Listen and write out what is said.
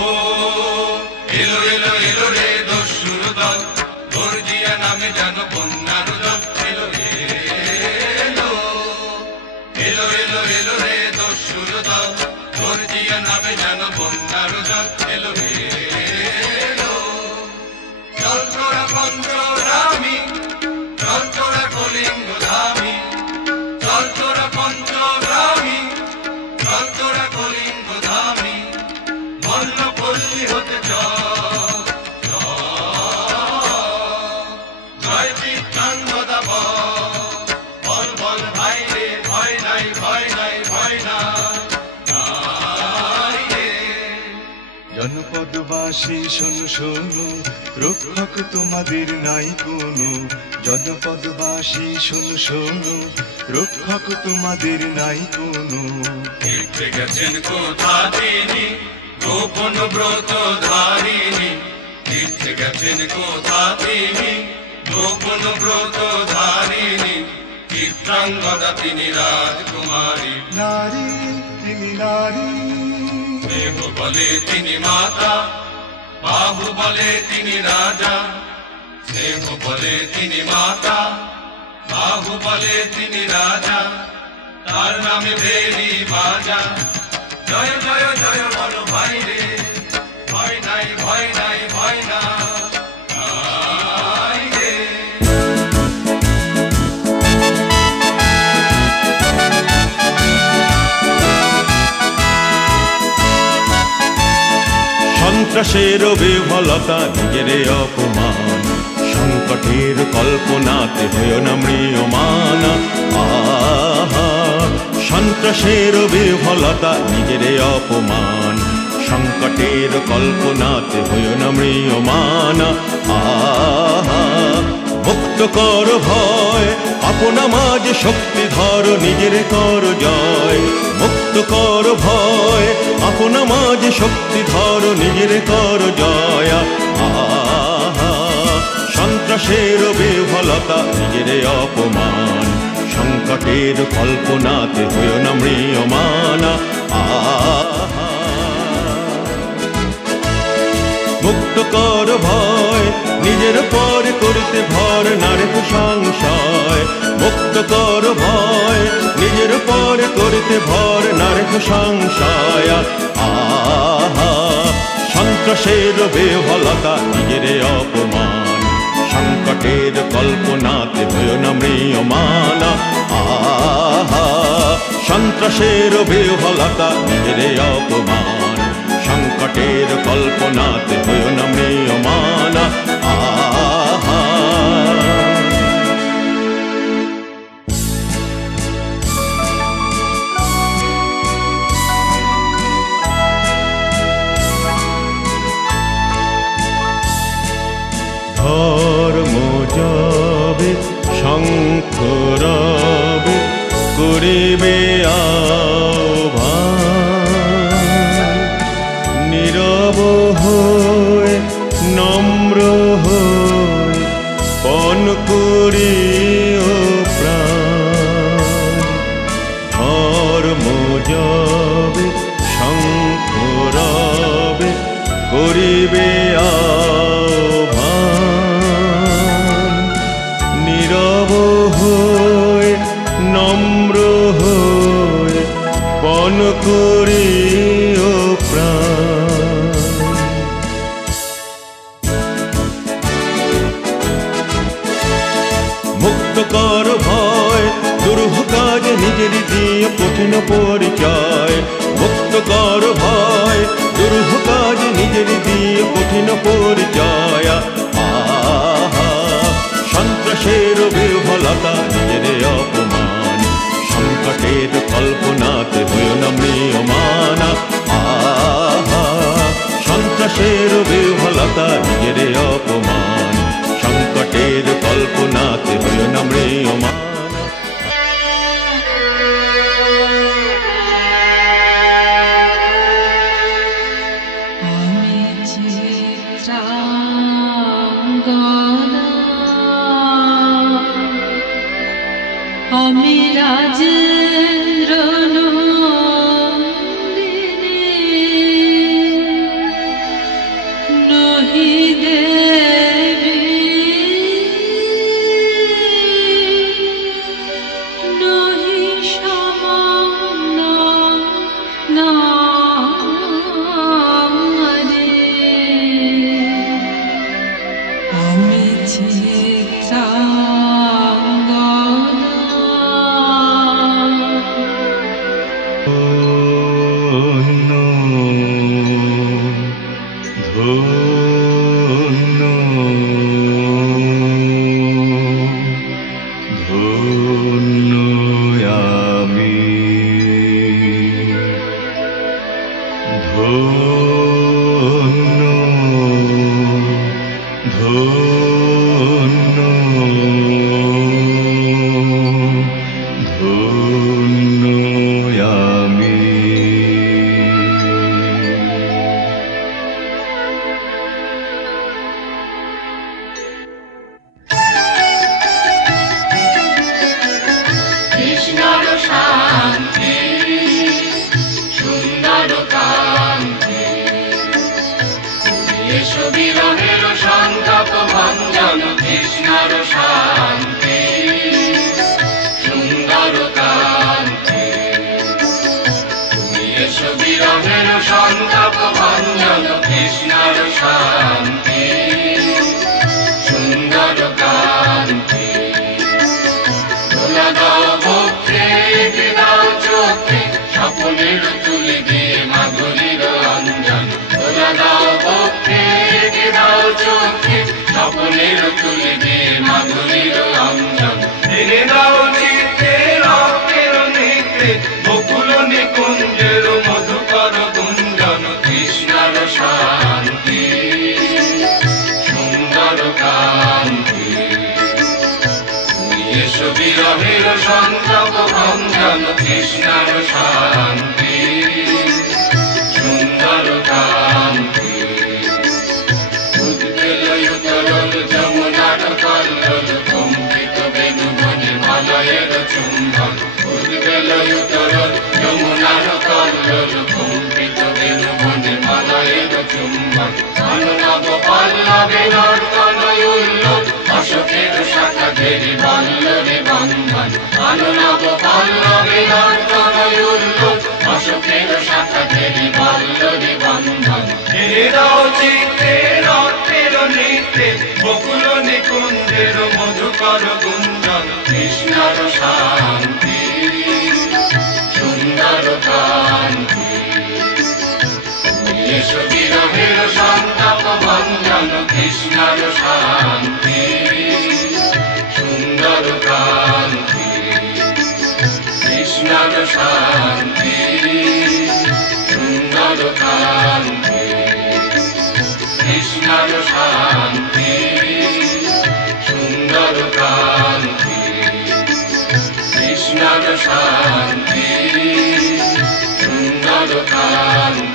ও এলো এলো এলো রে দস্যুর দল, গর্জিয়া নামে যেন বন্যার জল। এলো এলো এলো এলো এলো রে দস্যুর দল, গর্জিয়া নামে যেন বন্যার জল। এলো এলো চল তোরা পঞ্চরামি, চল তোরা কলিঙ্গ ধামি, চল তোরা পঞ্চরামি, চল তোরা কলিঙ্গ ধামি, মল্লপল্লী হতে চল। জয় চিত্রাঙ্গদা বল বল ভাই রে, ভয় নাই ভয় নাই ভয় নাই রে। জনপদবাসী শোনো শোনো, রক্ষক তোমাদের নাই কোনো। জনপদবাসী শোনো শোনো, রক্ষক তোমাদের নাই কোনো। তীর্থে গেছেন কোথা তিনি, গোপন ব্রত ধারিণী। তীর্থে গেছেন কোথা তিনি, গোপন ব্রত ধারিণী। চিত্রাঙ্গদা তিনি রাজকুমারী, নারী তিনি নারী। দেব বলে তিনি মাতা, বাহু বলে তিনি রাজা। দেব বলে তিনি মাতা, বাহু বলে তিনি রাজা। তার নামে ভেরি বাজা, জয় জয় জয় বলো ভাই রে, ভয় নাই ভয় নাই ভয় নাই রে। সন্ত্রাসের বিহ্বলতা, নিজের অপমান, সংকটের কল্পনাতে হয়েও না ম্রিয়মান। আহা সন্ত্রাসের বিহ্বলতা, নিজের অপমান, সংকটের কল্পনাতে হয়েও না ম্রিয়মান। আহা মুক্ত কর ভয়, আপনা মাঝে শক্তি ধর, নিজের কর জয়। মুক্ত কর ভয়, আপনা মাঝে শক্তি ধর, নিজের কর জয়। আহা সন্ত্রাসের বিহ্বলতা, নিজের অপমান, সংকটের কল্পনাতে হয়েও না ম্রিয়মান। আহা মুক্ত কর ভয়, নিজের পর করতে ভর, নারে তো সংশয়। মুক্ত কর ভয়, নিজের পর করতে ভর, নারে তো সংশয়। আহা সন্ত্রাসের বিহ্বলতা, নিজের অপমান, সংকটের কল্পনাতে হয়েও না ম্রিয়মান। আহা সন্ত্রাসের বিহ্বলতা, নিজের অপমান, সংকটের কল্পনাতে হয়েও না ম্রিয়মান। আহা ধর্ম যাবে, শঙ্খ রবে, করিবে আহ্বান। নীরব হয়ে নম্র হয়ে পণ করিও প্রাণ। ধর্ম যাবে, শঙ্খ রবে, করিবে আহ্বান। নীরব হয়ে নম্র হয়ে পণ করিও প্রাণ। মুক্ত কর ভয়, দুরূহ কাজে নিজের দিয়ে কঠিন পরিচয়। মুক্ত কর ভয়, দুরূহ কাজে নিজের দিয়ে কঠিন পরিচয়। আহা সন্ত্রাসের বিহ্বলতা, নিজের অপমান, সংকটের কল্পনাতে হয়েও না ম্রিয়মান। আহা সন্ত্রাসের বিহ্বলতা, নিজের অপমান, সংকটের কল্পনাতে হয়েও না ম্রিয়মান। আমি রাজেন্দ্র ধন্য ধন্য আমি ধন্য ধন্য ধন্য আমি কৃষ্ণর শান্তি সুন্দর কান্তি এসো বিরহের সন্তাপ ভঞ্জন কৃষ্ণর শান্তি সুন্দর কান্তি এসো বিরহের সন্তাপ ভঞ্জন কৃষ্ণর শান্তি সুন্দর কান্তি দাও ভক্তি দাও চোখে স্বপ্নের তুলি দিয়ে মাধুরীর অঞ্জন দাও ভক্তি দাও চোখে স্বপ্নের তুলি দিয়ে মাধুরীর অঞ্জন ভেঙে দাও চিত্তে রক্তের নেত্রে বকুল নিকুঞ্জের মধুকর গুঞ্জন কৃষ্ণর শান্তি সুন্দর কান্তি এসো বিরহের সন্তাপ ভঞ্জন কৃষ্ণর শান্তি সুন্দর কান্তি উদ্বেলয়ুতরল যমুনার কল্লোল কম্পিত বেণুবনে মলয়ের চুম্বন উদ্বেলয়ুতরল যমুনার কল্লোল কম্পিত বেণুবনে মলয়ের চুম্বন অনুনব পল্লবে নর্তন উল্লোল অশোকের শাখা ঘেরি বল্লরে বন্ধন অনুনব পল্লবে নর্তন উল্লোল অশোকের শাখা ঘেরি বল্লরে বন্ধন হে দাও চিত্তে রক্তের নৃত্যে বকুল নিকুঞ্জের মধুকর গুঞ্জন কৃষ্ণর শান্তি সুন্দর কান্তি এসো বিরহের সন্তাপ ভঞ্জন কৃষ্ণর শান্তি সুন্দর কান্তি কৃষ্ণর শান্তি সুন্দর কান্তি কৃষ্ণর শান্তি সুন্দর কান্তি কৃষ্ণর শান্তি সুন্দর কান্তি